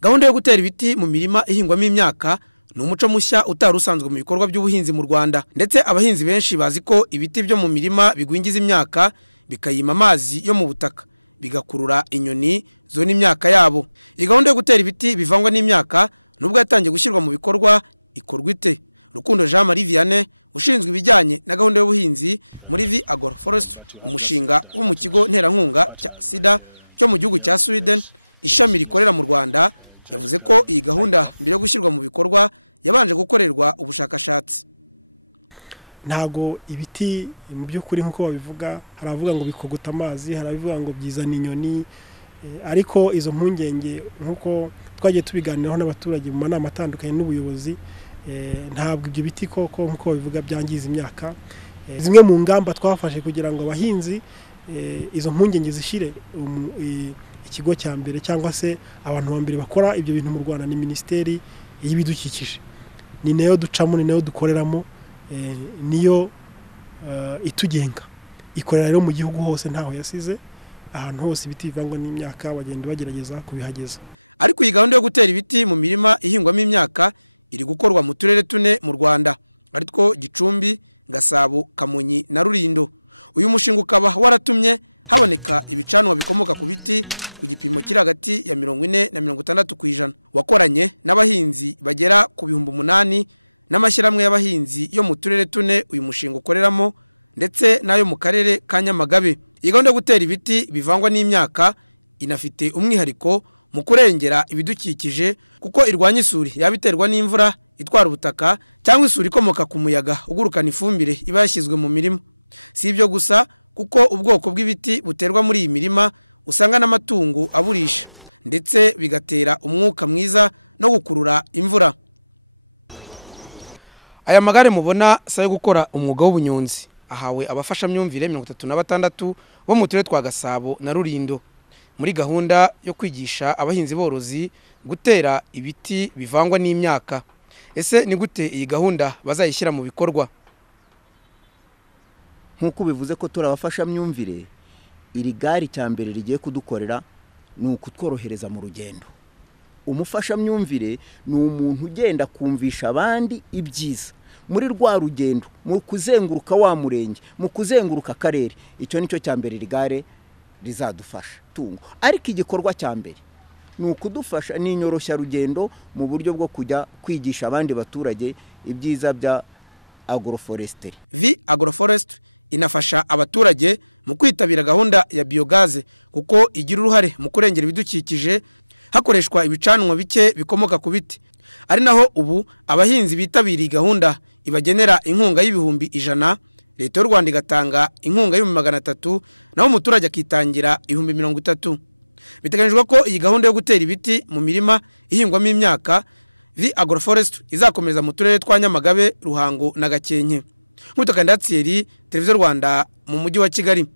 Gahunda yo gutera ibiti mu mirima ihingwamo imyaka ni umuco mushya utari usanzwe mu bikorwa by'ubuhinzi mu Rwanda, ndetse abahinzi benshi bazi ko ibiti byo mu mirima bigwingiza imyaka bikayima amazi yo mu butaka bigakurura inyoni zona imyaka yabo. Iyi gahunda yo gutera ibiti bivangwa n'imyaka nubwo yatangiye gushyirwa mu bikorwa ikorwa ite? Rukundo Jean Marie Vianney ushinzwe ibijyanye na gahunda y'ubuhinzi muri V Agroforestry, umushinga wo mu kigo nterankunga cya SIDA cyo mu gihugu cya Sweden, ishami rikorera mu Rwanda, yavuze ko iyi gahunda mbere yo gushyirwa mu bikorwa yabanje gukorerwa ubushakashatsi. Ntago ibiti mu by'ukuri nkuko babivuga, haravuga ngo bikoguta amazi, haravuga ngo byizana inyoni, ariko izo mpungenge nkuko twagiye tubiganiraho n'abaturage mu manama atandukanye n'ubuyobozi, ntabwo ibyo biti koko nkuko babivuga byangiza imyaka. Zimwe mu ngamba twafashe kugira ngo abahinzi izo mpungenge zishire, ikigo cya mbere cyangwa se abantu ba mbere bakora ibyo bintu mu Rwanda ni Minisiteri y'Ibidukikije, ni nayo ducamo, ni nayo dukoreramo, niyo itugenga. Ikorera rero mu gihugu hose ntaho yasize, ahantu hose ibiti bivangwa n'imyaka bagenda bagerageza kubihageza. Ariko iyi gahunda yo gutera ibiti mu mirima ihingwamo imyaka iri gukorwa mu turere tune mu Rwanda, aritwo Gicumbi, Gasabo, Kamonyi na Rulindo. Uyu mushinga ukaba waratumye haboneka ibicanwa bikomoka ku biti ku gipimo kiri hagati ya 40 na 60%. Wakoranye n'abahinzi bagera ku 8,000 n'amashyirahamwe y'abahinzi yo mu turere tune uyu mushinga ukoreramo, ndetse nayo mu karere ka Nyamagabe. Iyi gahunda yo gutera ibiti bivangwa n'imyaka inafite umwihariko mu kurengera ibidukikije, kuko irwanya isuri yabiterwa n'imvura itwara ubutaka cyangwa isuri ikomoka ku muyaga ugurukana ifumbire iba yashyizwe mu mirima. Si ibyo gusa, kuko ubwoko bw'ibiti buterwa muri iyi mirima usanga n'amatungo aburisha, ndetse bigatera umwuka mwiza no gukurura imvura. Aya magare mubona sayo gukora umwuga w'ubunyonzi ahawe abafashamyumvire 36 bo mu turere twa Gasabo na Rulindo muri gahunda yo kwigisha abahinzi borozi gutera ibiti bivangwa n'imyaka. Ese ni gute iyi gahunda bazayishyira mu bikorwa? Nkuko bivuze ko turabafashamyumvire, iri gari cyambere rigiye kudukorera ni ukutworohereza mu rugendo. Umufashamyumvire ni umuntu ugenda kumvisha abandi ibyiza muri rwa rugendo, mu kuzenguruka wa murenge, mu kuzenguruka akarere. Icyo nicyo cyambere iri gare rizadufasha tungo. Ariko igikorwa cyambere ni ukudufasha n'inyoroshya rugendo mu buryo bwo kujya kwigisha abandi baturage ibyiza bya agroforestry. V Agroforestry inafasha abaturage mu kwitabira gahunda ya biogaze, kuko igira uruhare mu kurengera ibidukikije hakoreshwa ibicanwa bike bikomoka ku biti. Ari naho ubu abahinzi bitabiriye gahunda ibagenera inkunga y'ibihumbi 100, Leta y'u Rwanda igatanga inkunga y'300, naho umuturage akitangira 30,000. Biteganyijwe ko iyi gahunda yo gutera ibiti mu mirima ihingwamo imyaka V Agroforestry izakomeza mu turere twa Nyamagabe, Ruhango na Gakenke. Mutaka Ndatseri, Televiziyo Rwanda mu mujyi wa Kigali.